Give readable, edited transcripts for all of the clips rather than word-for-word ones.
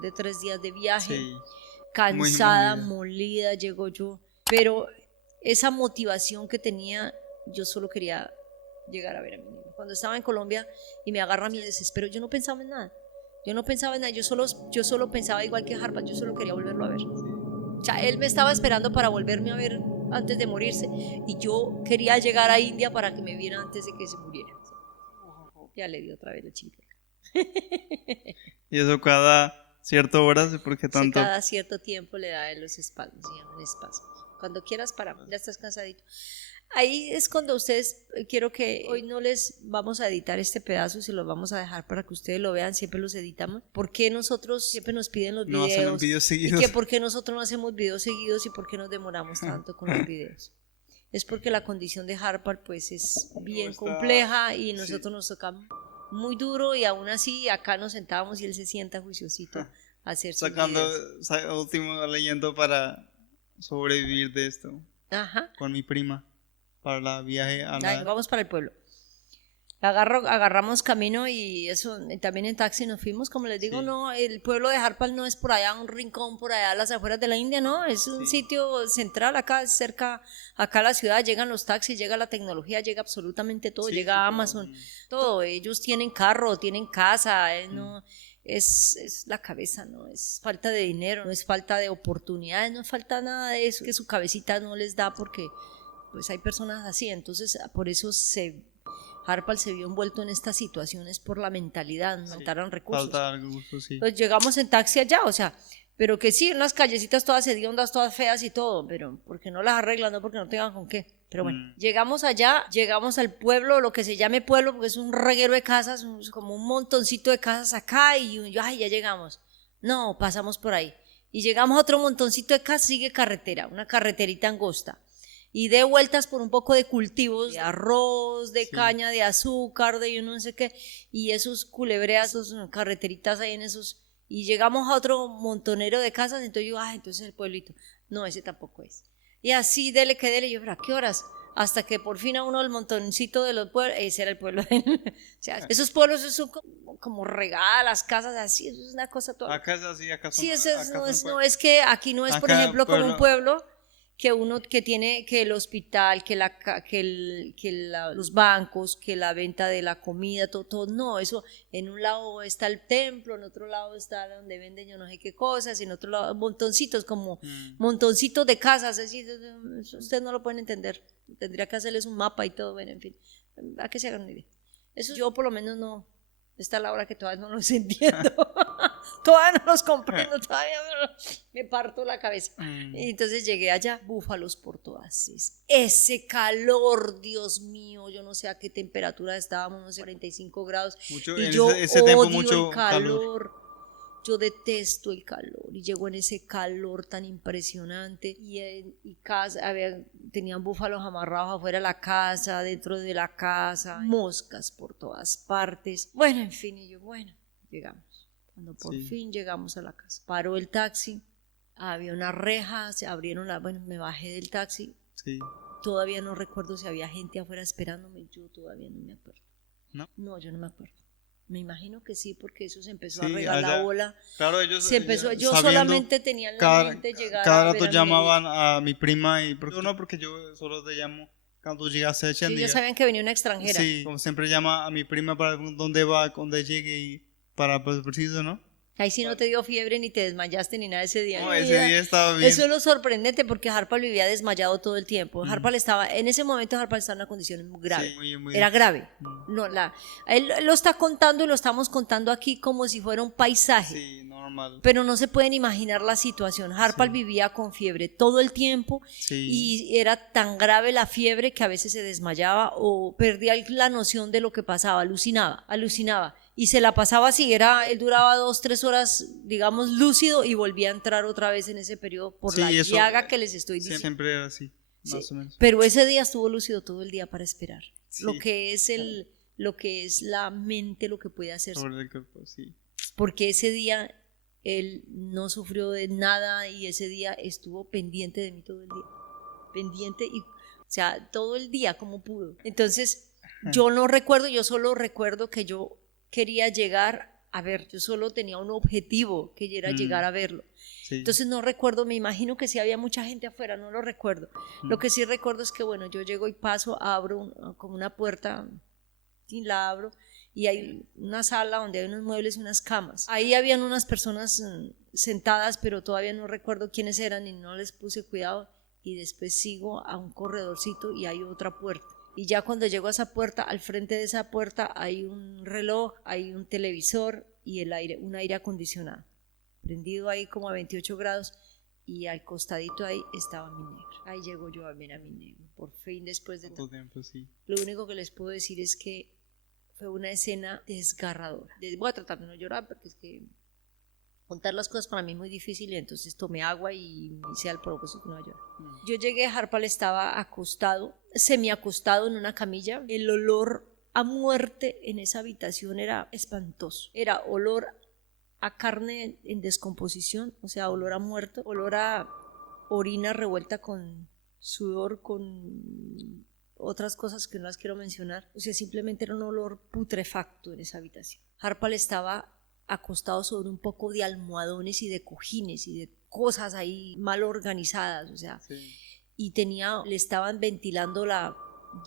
después de 3 días de viaje, Sí, cansada, muy molida, llego yo, pero esa motivación que tenía, yo solo quería llegar a ver a mi niño. Cuando estaba en Colombia y me agarra mi desespero, yo no pensaba en nada. Yo no pensaba en nada, yo solo pensaba igual que Harpa, yo solo quería volverlo a ver. O sea, él me estaba esperando para volverme a ver antes de morirse y yo quería llegar a India para que me viera antes de que se muriera. Ya le dio otra vez la chica. Y eso cada cierta hora, ¿por qué tanto? Cada cierto tiempo le da los espasmos, se llaman espasmos. Cuando quieras paramos, ya estás cansadito. Ahí es cuando ustedes, quiero que hoy no les vamos a editar este pedazo, se los vamos a dejar para que ustedes lo vean, siempre los editamos. ¿Por qué nosotros siempre nos piden los No hacen videos? videos ¿Y seguidos. que por qué nosotros no hacemos videos seguidos y por qué nos demoramos tanto con los videos? Es porque la condición de Harper pues es bien compleja y nosotros nos tocamos muy duro y aún así acá nos sentábamos y él se sienta juiciosito a hacer sus Sacando, videos. último leyendo para sobrevivir de esto. Ajá. Con mi prima. Para la viaje a la... Ay, vamos para el pueblo. Agarramos camino y eso, también en taxi nos fuimos, como les digo, no, el pueblo de Harpal no es por allá, un rincón por allá a las afueras de la India, no, es un sitio central acá, cerca, acá a la ciudad, llegan los taxis, llega la tecnología, llega absolutamente todo, llega Amazon, todo, ellos tienen carro, tienen casa, no, es la cabeza, no es falta de dinero, no es falta de oportunidades, no es falta nada de eso, que su cabecita no les da porque pues hay personas así, entonces por eso Harpal se vio envuelto en estas situaciones por la mentalidad, no faltaron recursos. Falta recursos, sí. Pues llegamos en taxi allá, o sea, pero que sí, unas callecitas todas hediondas, todas feas y todo, pero porque no las arreglan, no porque no tengan con qué. Pero bueno, llegamos allá, llegamos al pueblo, lo que se llame pueblo, porque es un reguero de casas, como un montoncito de casas acá, y yo, ay, ya llegamos. No, pasamos por ahí. Y llegamos a otro montoncito de casas, sigue carretera, una carreterita angosta. Y de vueltas por un poco de cultivos, de arroz, de caña, de azúcar, de yo no sé qué, y esos culebreas, esos carreteritas ahí en esos, y llegamos a otro montonero de casas, entonces yo, entonces el pueblito, no, ese tampoco es. Y así, dele que dele, yo, ¿a qué horas? Hasta que por fin a uno del montoncito de los pueblos, ese era el pueblo de él. O sea, esos pueblos son como regadas las casas, así, eso es una cosa toda. Acá es así, acá son. Sí, no es que aquí no es, por ejemplo, como un pueblo que uno que tiene que el hospital, los bancos, que la venta de la comida, todo, no, eso en un lado está el templo, en otro lado está donde venden yo no sé qué cosas, en otro lado montoncitos, como montoncitos de casas, así, ustedes no lo pueden entender, tendría que hacerles un mapa y todo, bueno, en fin, a que se hagan una idea. Eso yo por lo menos no, esta es la hora que todavía no los entiendo. Todavía no los comprendo, todavía me parto la cabeza. Y entonces llegué allá, búfalos por todas. Ese calor, Dios mío, yo no sé a qué temperatura estábamos, no sé, 45 grados. Mucho, y en yo ese odio tiempo mucho el calor. Yo detesto el calor y llego en ese calor tan impresionante y tenían búfalos amarrados afuera de la casa, dentro de la casa, moscas por todas partes. Bueno, en fin, y yo, bueno, llegamos. Cuando por fin llegamos a la casa, paró el taxi, había una reja, se abrieron bueno, me bajé del taxi. Todavía no recuerdo si había gente afuera esperándome, yo todavía no me acuerdo. No, yo no me acuerdo. Me imagino que sí, porque eso se empezó a regar la bola. Claro, yo solamente tenía en la mente llegar cada rato llamaban a mi prima y porque yo solo te llamo cuando llegaste a Sí, ellos sabían que venía una extranjera. Sí, como siempre llama a mi prima para dónde va, dónde llegue y para pues preciso, ¿no? Ahí sí no te dio fiebre ni te desmayaste ni nada ese día. No, ese día estaba bien. Eso es lo sorprendente porque Harpal vivía desmayado todo el tiempo. Harpal en ese momento Harpal estaba en una condición muy grave. Sí, muy Era grave. No, él lo está contando y lo estamos contando aquí como si fuera un paisaje. Sí, normal. Pero no se pueden imaginar la situación. Harpal vivía con fiebre todo el tiempo y era tan grave la fiebre que a veces se desmayaba o perdía la noción de lo que pasaba, alucinaba. Y se la pasaba así, él duraba 2-3 horas, digamos, lúcido y volvía a entrar otra vez en ese periodo por la llaga que les estoy diciendo. Siempre era así, más o menos. Pero ese día estuvo lúcido todo el día para esperar. Lo que es la mente, lo que puede hacer. Sobre el cuerpo, sí. Porque ese día él no sufrió de nada y ese día estuvo pendiente de mí todo el día. Pendiente o sea, todo el día como pudo. Entonces, yo no recuerdo, yo solo recuerdo que yo quería llegar a ver, yo solo tenía un objetivo, que era llegar a verlo. Sí. Entonces no recuerdo, me imagino que sí había mucha gente afuera, no lo recuerdo. Lo que sí recuerdo es que, bueno, yo llego y paso, abro como una puerta, y la abro, y hay una sala donde hay unos muebles y unas camas. Ahí habían unas personas sentadas, pero todavía no recuerdo quiénes eran y no les puse cuidado. Y después sigo a un corredorcito y hay otra puerta. Y ya cuando llego a esa puerta, al frente de esa puerta hay un reloj, hay un televisor y un aire acondicionado, prendido ahí como a 28 grados, y al costadito ahí estaba mi negro. Ahí llego yo a ver a mi negro, por fin, después de Tanto tiempo, sí. Lo único que les puedo decir es que fue una escena desgarradora. Voy a tratar de no llorar porque es que contar las cosas para mí es muy difícil, y entonces tomé agua y me hice al propósito que no llorar. Yo llegué, Harpal estaba acostado, semiacostado en una camilla. El olor a muerte en esa habitación era espantoso. Era olor a carne en descomposición, o sea, olor a muerto, olor a orina revuelta con sudor, con otras cosas que no las quiero mencionar. O sea, simplemente era un olor putrefacto en esa habitación. Harpal estaba acostado sobre un poco de almohadones y de cojines y de cosas ahí mal organizadas, o sea, Sí. y le estaban ventilando la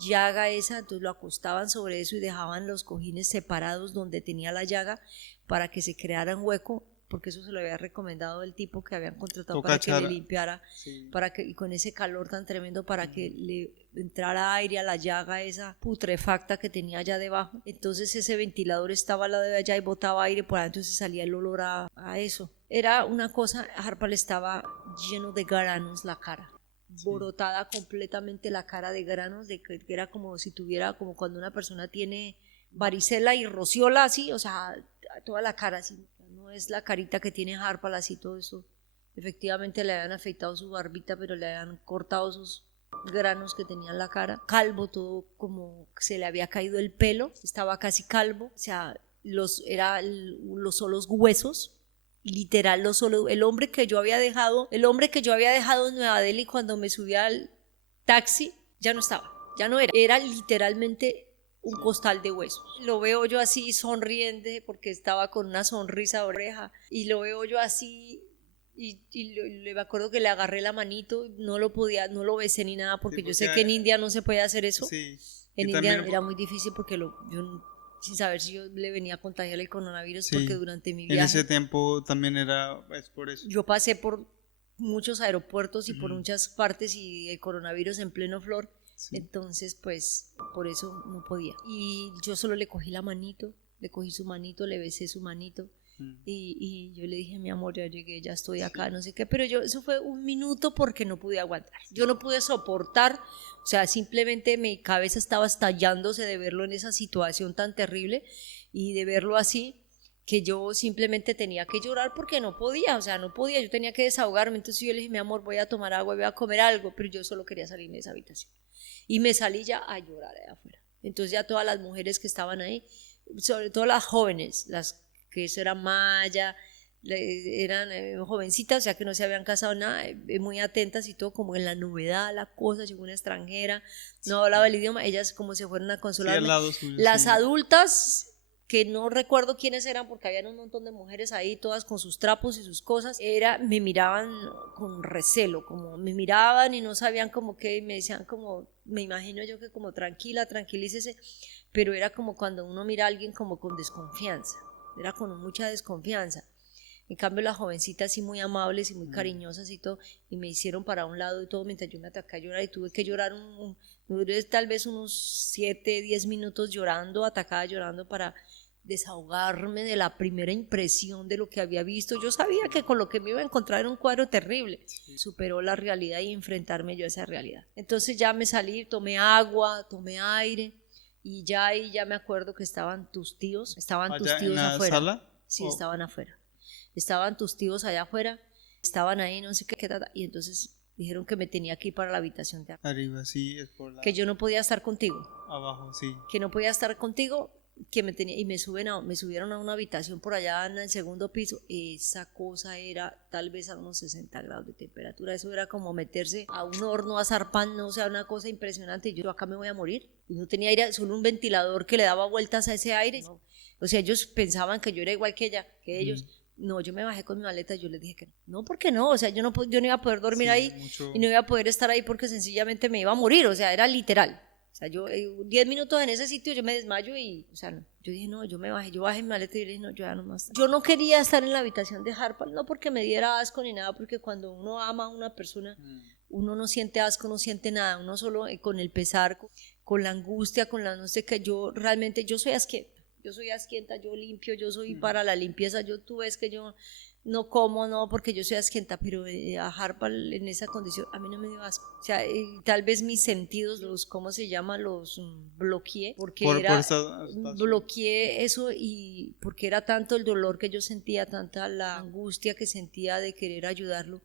llaga esa, entonces lo acostaban sobre eso y dejaban los cojines separados donde tenía la llaga para que se creara un hueco, porque eso se lo había recomendado el tipo que habían contratado para que le limpiara, Sí. y con ese calor tan tremendo para que le entrara aire a la llaga esa putrefacta que tenía allá debajo. Entonces ese ventilador estaba al lado de allá y botaba aire por adentro, entonces salía el olor a eso. Era una cosa, Harpal estaba lleno de granos la cara, borotada completamente la cara de granos, de que era como si tuviera, como cuando una persona tiene varicela y rociola así, o sea, toda la cara así. No es la carita que tiene Harpal así, todo eso. Efectivamente le habían afeitado su barbita, pero le habían cortado esos granos que tenía en la cara. Calvo, todo como se le había caído el pelo, estaba casi calvo, o sea, los solos huesos, literal, el hombre que yo había dejado en Nueva Delhi cuando me subí al taxi, ya no estaba, ya no era literalmente un costal de huesos. Lo veo yo así sonriente porque estaba con una sonrisa de oreja, y lo veo yo así y me acuerdo que le agarré la manito, no lo besé ni nada porque, Sí, yo sé que en India no se puede hacer eso. Sí. En Y India también era muy difícil porque yo sin saber si yo le venía a contagiar el coronavirus, Sí. porque durante mi en viaje ese tiempo también es por eso. yo pasé por muchos aeropuertos y por muchas partes y el coronavirus en pleno flor. Sí. Entonces pues por eso no podía, y yo solo le cogí la manito, le cogí su manito, le besé su manito, y yo le dije: mi amor, ya llegué, ya estoy acá, no sé qué, pero eso fue un minuto porque no pude aguantar, yo no pude soportar, o sea, simplemente mi cabeza estaba estallándose de verlo en esa situación tan terrible y de verlo así, que yo simplemente tenía que llorar porque no podía, o sea, no podía, yo tenía que desahogarme. Entonces yo le dije: mi amor, voy a tomar agua, voy a comer algo, pero yo solo quería salir de esa habitación. Y me salí ya a llorar allá afuera. Entonces ya todas las mujeres que estaban ahí, sobre todo las jóvenes, las que eso era maya, eran jovencitas, o sea que no se habían casado nada, muy atentas y todo, como en la novedad, la cosa, llegó una extranjera, no hablaba el idioma, ellas como se fueron a consolarme. Sí, al lado suyo, Las sí. adultas, que no recuerdo quiénes eran porque habían un montón de mujeres ahí, todas con sus trapos y sus cosas, me miraban con recelo, como me miraban y no sabían como qué, me decían como, me imagino yo que como tranquilícese, pero era como cuando uno mira a alguien como con desconfianza, era con mucha desconfianza. En cambio las jovencitas sí muy amables y muy cariñosas y todo, y me hicieron para un lado y todo, mientras yo me ataqué a llorar y tuve que llorar duré tal vez unos 7, 10 minutos llorando, atacada llorando, para desahogarme de la primera impresión de lo que había visto. Yo sabía que con lo que me iba a encontrar era un cuadro terrible. Superó la realidad y enfrentarme yo a esa realidad. Entonces ya me salí, tomé agua, tomé aire, y ya ahí ya me acuerdo que estaban tus tíos ¿Allá en la afuera. sala? Sí, estaban afuera. Estaban tus tíos allá afuera, estaban ahí, no sé qué, y entonces dijeron que me tenía que ir para la habitación de acá. Arriba, sí, es por la... Que yo no podía estar contigo. Abajo, sí. Que no podía estar contigo que me tenía, y me subieron a una habitación por allá en el segundo piso. Esa cosa era tal vez a unos 60 grados de temperatura, eso era como meterse a un horno a asar pan, no, o sea, una cosa impresionante. Y yo, acá me voy a morir, y no tenía aire, solo un ventilador que le daba vueltas a ese aire, no. O sea, ellos pensaban que yo era igual que ellos. No, yo me bajé con mi maleta y yo les dije que no, ¿por qué no? O sea, yo no iba a poder dormir ahí y no iba a poder estar ahí porque sencillamente me iba a morir, o sea, era literal. O sea, yo 10 minutos en ese sitio yo me desmayo y, o sea, no. Yo dije, no, yo bajé mi maleta y yo le dije, no, yo ya no más. Yo no quería estar en la habitación de Harpal, no porque me diera asco ni nada, porque cuando uno ama a una persona, uno no siente asco, no siente nada, uno solo con el pesar, con la angustia, con la no sé qué, yo realmente, yo soy asquienta, yo limpio, yo soy para la limpieza, tú ves que yo no como, no, porque yo soy asquienta, pero a Harpal en esa condición a mí no me dio asco. O sea, tal vez mis sentidos, ¿cómo se llama? Los bloqueé, porque bloqueé eso, y porque era tanto el dolor que yo sentía, tanta la angustia que sentía de querer ayudarlo,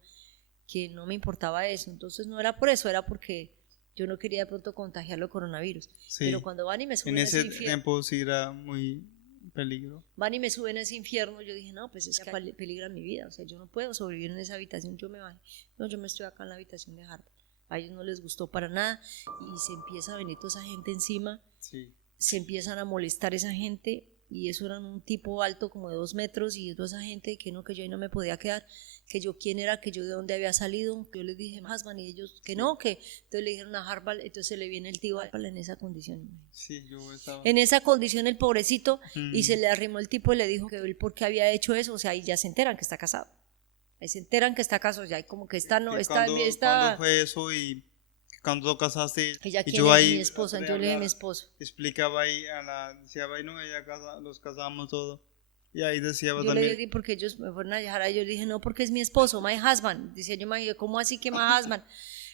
que no me importaba eso. Entonces no era por eso, era porque yo no quería de pronto contagiarlo de coronavirus. Sí. Pero cuando van y me suben en ese tiempo sí era muy peligro. Van y me suben a ese infierno, yo dije, no, pues es que peligra mi vida, o sea, yo no puedo sobrevivir en esa habitación, yo me bajé, no, yo me estoy acá en la habitación de Harpal. A ellos no les gustó para nada y se empieza a venir toda esa gente encima, se empiezan a molestar esa gente, y eso era un tipo alto como de 2 metros, y toda esa gente que yo ahí no me podía quedar, que yo quién era, que yo de dónde había salido. Yo les dije, Hasban, y ellos que no, que entonces le dijeron a Harpal, entonces le viene el tío Harpal en esa condición. Sí, yo estaba en esa condición el pobrecito, y se le arrimó el tipo y le dijo que él por qué había hecho eso. O sea, ahí ya se enteran que está casado, ahí se enteran que está casado, ya como que está, no, está, ¿Cuándo fue eso? Y cuando casaste, ella, y yo ahí, mi esposa, yo le dije a mi esposo, explicaba ahí decía, no, ella los casamos todo, y ahí decía yo también. Le dije, porque ellos me fueron a dejar ahí, yo le dije, no, porque es mi esposo, my husband. Decía yo, ¿cómo así que my husband?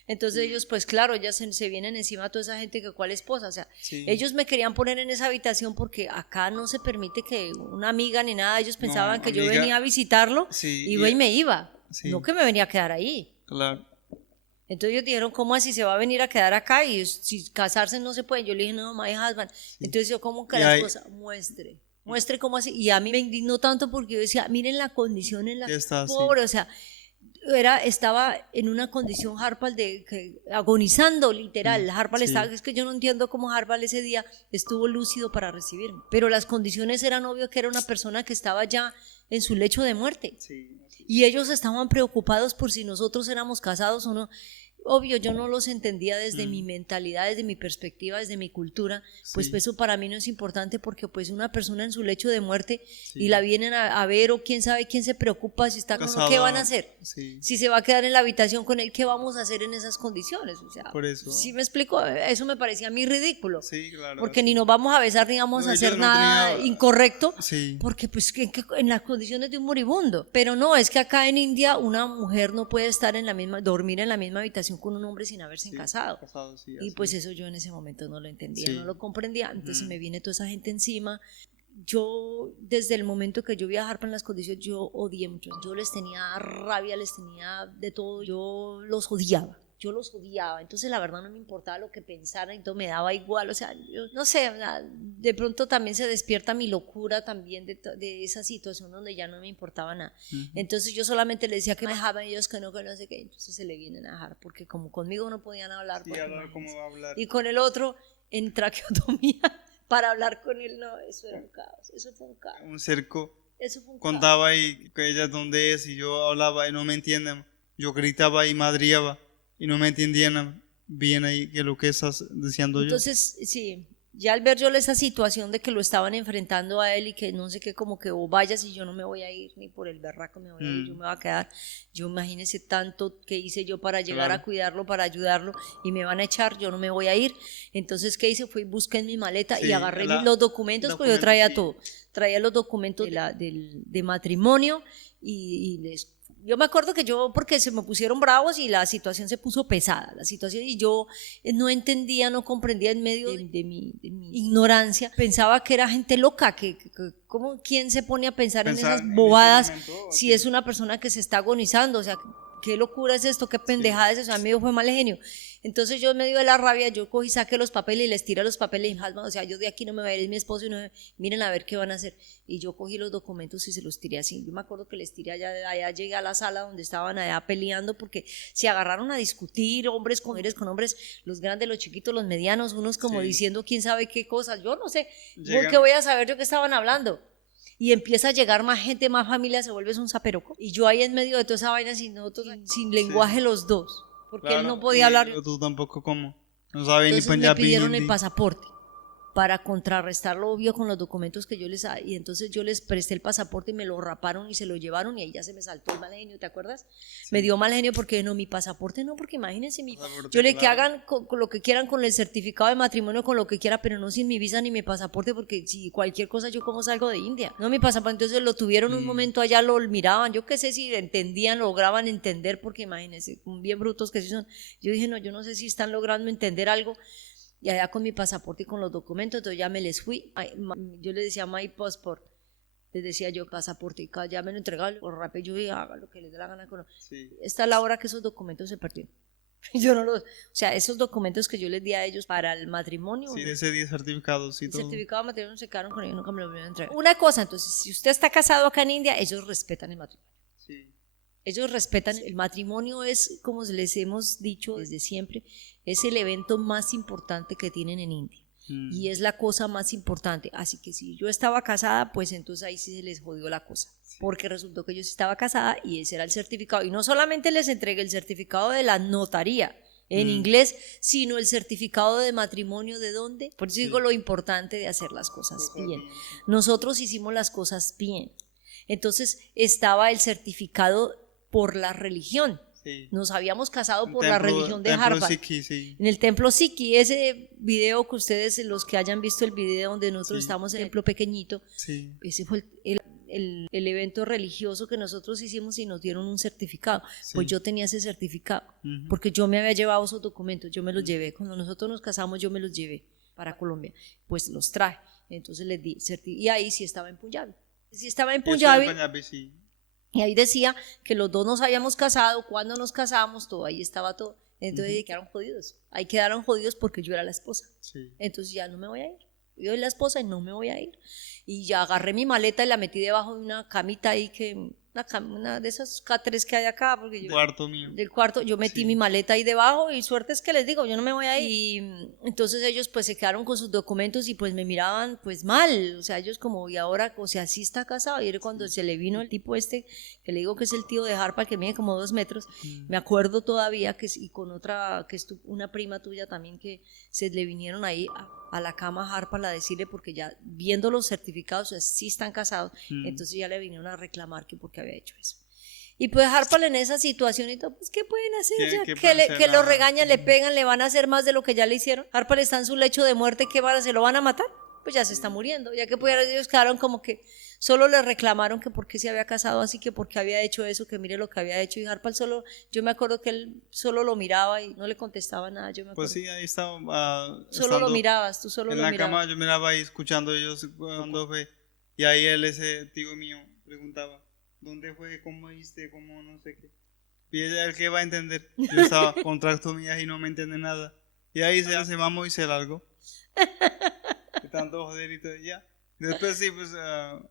Entonces ellos, pues claro, ya se vienen encima toda esa gente, que cuál esposa, o sea, ellos me querían poner en esa habitación porque acá no se permite que una amiga ni nada, ellos pensaban que yo venía a visitarlo, iba y me iba, no que me venía a quedar ahí. Claro. Entonces ellos dijeron, ¿cómo así se va a venir a quedar acá? Y si casarse no se puede. Yo le dije, no, my husband. Entonces yo, ¿cómo que la esposa? Muestre cómo así. Y a mí me indignó tanto porque yo decía, miren la condición en la pobre, o sea, estaba en una condición Harpal agonizando, literal. Harpal estaba, es que yo no entiendo cómo Harpal ese día estuvo lúcido para recibirme, pero las condiciones eran obvio que era una persona que estaba ya en su lecho de muerte, y ellos estaban preocupados por si nosotros éramos casados o no. Obvio, yo no los entendía desde mi mentalidad, desde mi perspectiva, desde mi cultura, pues eso para mí no es importante, porque pues una persona en su lecho de muerte y la vienen a ver, o quién sabe quién se preocupa si está con uno, ¿qué van a hacer? Si se va a quedar en la habitación con él, ¿qué vamos a hacer en esas condiciones? O sea, por eso. ¿sí me explico? Eso me parecía a mí ridículo, claro, porque ni nos vamos a besar ni vamos a hacer nada incorrecto, porque pues en las condiciones de un moribundo. Pero no, es que acá en India una mujer no puede estar dormir en la misma habitación con un hombre sin haberse casado. Y pues eso yo en ese momento no lo entendía, no lo comprendía. Entonces me viene toda esa gente encima. Yo, desde el momento que yo vi a Harpal en las condiciones, yo odié mucho. Yo les tenía rabia, les tenía de todo. Yo los odiaba. Entonces la verdad no me importaba lo que pensaran, y todo me daba igual. O sea, yo no sé, de pronto también se despierta mi locura también de esa situación donde ya no me importaba nada. Entonces yo solamente le decía que me dejaban, ellos que no sé qué. Entonces se le vienen a dejar, porque como conmigo no podían hablar, ¿cómo va a hablar? Y con el otro en traqueotomía para hablar con él, no, eso era un caos. Eso fue un caos. Un cerco. Eso fue un contaba caos. Y que ella dónde es, y yo hablaba y no me entienden. Yo gritaba y madriaba y no me entendían bien ahí que lo que estás diciendo. Entonces, sí, ya al ver yo esa situación de que lo estaban enfrentando a él, y que no sé qué, como que vayas y yo no me voy a ir, ni por el berraco me voy a ir, yo me voy a quedar. Yo imagínese tanto que hice yo para llegar a cuidarlo, para ayudarlo, y me van a echar, yo no me voy a ir. Entonces, ¿qué hice? Fui, busqué en mi maleta y agarré los documentos, pues yo traía todo. Traía los documentos de matrimonio, y yo me acuerdo que porque se me pusieron bravos y la situación se puso pesada, y yo no entendía, no comprendía, en medio de mi ignorancia, pensaba que era gente loca, ¿quién se pone a pensar en esas bobadas si es una persona que se está agonizando? O sea, qué locura es esto, qué pendejada es eso, a mí me fue mal genio. Entonces yo, en medio de la rabia, yo cogí, saqué los papeles y les tiré los papeles y dije, o sea, yo de aquí no me voy a ir, es mi esposo y no, miren a ver qué van a hacer. Y yo cogí los documentos y se los tiré así. Yo me acuerdo que les tiré allá llegué a la sala donde estaban allá peleando porque se agarraron a discutir, hombres con hombres, los grandes, los chiquitos, los medianos, unos como diciendo quién sabe qué cosas, yo no sé, ¿por qué voy a saber yo qué estaban hablando? Y empieza a llegar más gente, más familia, se vuelve un zaperoco. Y yo ahí en medio de toda esa vaina sin lenguaje los dos, porque él no podía hablar. Tú tampoco, ¿cómo? No sabía ni Entonces me punjabi, pidieron el hindi. pasaporte para contrarrestar lo obvio con los documentos que yo les y entonces yo les presté el pasaporte y me lo raparon y se lo llevaron y ahí ya se me saltó el mal genio, ¿te acuerdas? Me dio mal genio porque no, mi pasaporte no, porque imagínense, yo le que hagan con lo que quieran con el certificado de matrimonio, con lo que quiera, pero no sin mi visa ni mi pasaporte, porque si cualquier cosa yo como salgo de India, no mi pasaporte. Entonces lo tuvieron un momento allá, lo miraban, yo qué sé si entendían, lograban entender, porque imagínense, bien brutos que sí son. Yo dije, no, yo no sé si están logrando entender algo. Y allá con mi pasaporte y con los documentos, entonces ya me les fui. Yo les decía my passport, les decía yo pasaporte, y ya me lo entregaban por rápido. Yo dije, haga lo que les dé la gana. Esta es la hora que esos documentos se perdieron. Yo no los, o sea, esos documentos que yo les di a ellos para el matrimonio. Sí, de ese día certificados y el todo. certificado de matrimonio se quedaron con ellos, nunca me lo volvieron a entregar. Una cosa, entonces, si usted está casado acá en India, ellos respetan el matrimonio. Sí. Ellos respetan, el matrimonio es, como les hemos dicho desde siempre, es el evento más importante que tienen en India. Y es la cosa más importante. Así que si yo estaba casada, pues entonces ahí sí se les jodió la cosa. Porque resultó que yo sí estaba casada y ese era el certificado. Y no solamente les entregué el certificado de la notaría en inglés, sino el certificado de matrimonio. ¿De dónde? Por eso digo lo importante de hacer las cosas bien. Nosotros hicimos las cosas bien. Entonces estaba el certificado por la religión. Sí. Nos habíamos casado por la religión de Harvard. En el templo Sikhi, ese video que ustedes, los que hayan visto el video donde nosotros estamos en el templo pequeñito, ese fue el evento religioso que nosotros hicimos y nos dieron un certificado. Pues yo tenía ese certificado, porque yo me había llevado esos documentos, yo me los llevé. Cuando nosotros nos casamos, yo me los llevé para Colombia, pues los traje. Entonces les di y ahí sí estaba en Punjabi. Sí estaba en Punjabi. Y ahí decía que los dos nos habíamos casado, cuando nos casamos, todo ahí estaba todo. Entonces quedaron jodidos. Ahí quedaron jodidos porque yo era la esposa. Entonces ya no me voy a ir. Yo soy la esposa y no me voy a ir. Y ya agarré mi maleta y la metí debajo de una camita ahí, una de esas catres que hay acá. Porque yo, cuarto mío. Del cuarto, yo metí mi maleta ahí debajo y suerte es que les digo, yo no me voy a ir. Y entonces ellos pues se quedaron con sus documentos y pues me miraban pues mal. O sea, ellos como, y ahora, o sea, sí está casado. Y era cuando se le vino el tipo este, que le digo que es el tío de Harpa, que mide como 2 metros. Me acuerdo todavía que, y con otra, que es una prima tuya también, que se le vinieron ahí a la cama a Harpa a decirle, porque ya viendo los certificados, o sea, sí están casados, entonces ya le vinieron a reclamar que porque había hecho eso. Y pues Harpa en esa situación y todo, pues ¿qué pueden hacer? Que lo regañan, le pegan, le van a hacer más de lo que ya le hicieron. Harpa está en su lecho de muerte, ¿qué van a hacer? ¿Lo van a matar? Pues ya se está muriendo, ya que pues, ellos quedaron como que solo le reclamaron que por qué se había casado así, que por qué había hecho eso, que mire lo que había hecho. Y Harpa solo, yo me acuerdo que él solo lo miraba y no le contestaba nada. Yo me acuerdo. Pues sí, ahí estaba. Solo lo mirabas, tú solo lo mirabas. En la cama yo miraba ahí escuchando ellos cuando fue. Y ahí él, ese tío mío, preguntaba, ¿dónde fue? ¿Cómo hiciste? ¿Cómo no sé qué? Y ella, ¿el qué va a entender? Yo estaba con tractomías y no me entiende nada. Y ahí se mamó y se largó. De tanto joder y todo, ya. Después sí, pues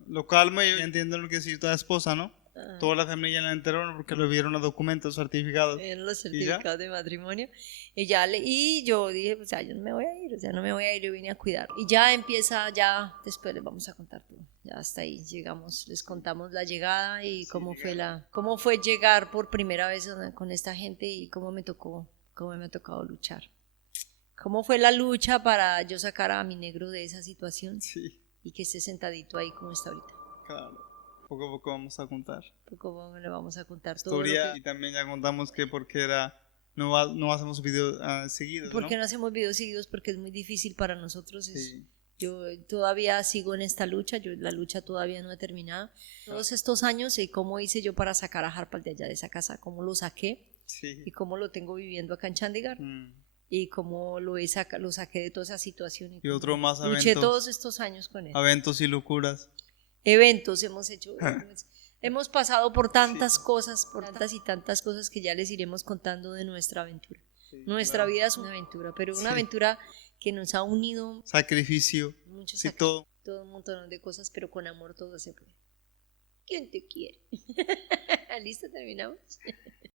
lo calmo y entiendo lo que sí, toda esposa, ¿no? Toda la familia la enteraron porque lo vieron los documentos certificados. En los certificados de matrimonio. Y yo dije, o sea, yo no me voy a ir, yo vine a cuidar. Y ya empieza, ya después les vamos a contar todo. Ya hasta ahí llegamos, les contamos la llegada y cómo fue llegar por primera vez con esta gente y cómo me ha tocado luchar. ¿Cómo fue la lucha para yo sacar a mi negro de esa situación? Sí. Y que esté sentadito ahí como está ahorita. Claro. Poco a poco vamos a contar. Poco a poco le vamos a contar historia, todo. Y también ya contamos que porque no hacemos videos seguidos. ¿Por qué no hacemos videos seguidos? Porque es muy difícil para nosotros. Yo todavía sigo en esta lucha, la lucha todavía no ha terminado. Todos estos años, ¿cómo hice yo para sacar a Harpal de allá de esa casa? ¿Cómo lo saqué? Y cómo lo tengo viviendo acá en Chandigarh. Y cómo lo saqué de toda esa situación. Y otro más luché todos estos años con él. Eventos y locuras. Eventos hemos hecho. hemos pasado por tantas cosas, por tantas y tantas cosas que ya les iremos contando de nuestra aventura. Nuestra vida es una aventura, pero una aventura que nos ha unido. Sacrificio. Mucho Sí, sacrificio, todo un montón de cosas, pero con amor todo se puede. ¿Quién te quiere? ¿Listo? ¿Terminamos?